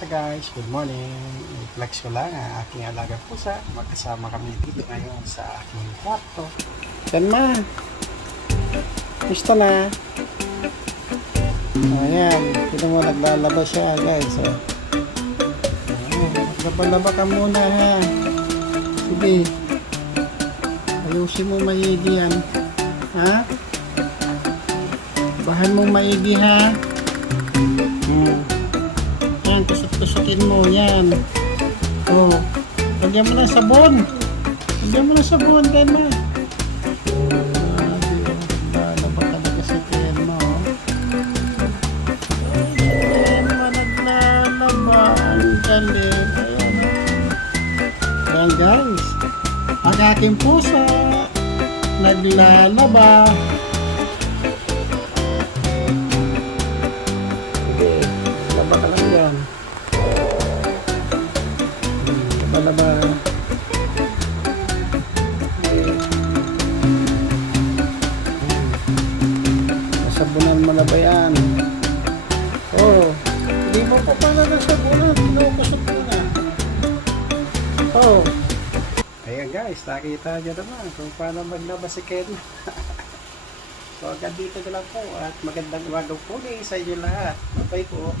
Hi guys, good morning. I-flex ko lang ang aking alaga pusa. Magkasama kami dito ngayon sa aking kwarto. Yan ma. Gusto na. Ayan. Kita mo naglalaba siya guys. Maglaba-laba ka muna ha. Sige. Ayusin mo maigi yan. Ha? Bahan mo maigi ha. Yan, tusok-tusokin mo yan. Oh, lagyan mo ng sabon. Lagyan mo ng sabon, kan ma. Lalaba ka na kasi kayan mo. Ayan mo, naglalaba. Ang galing. Ayan. Ayan guys. Ang aking pusa naglalaba. Laba ka lang yan. Laba. Nasabunan mo na ba yan? Oh, hindi mo pa pala nasabunan. Kinukusot mo na. Oh. Ayan guys, nakita nyo naman kung paano maglaba si Ken. So hanggang dito na lang po at magandang umaga po sa inyo lahat. Bye po.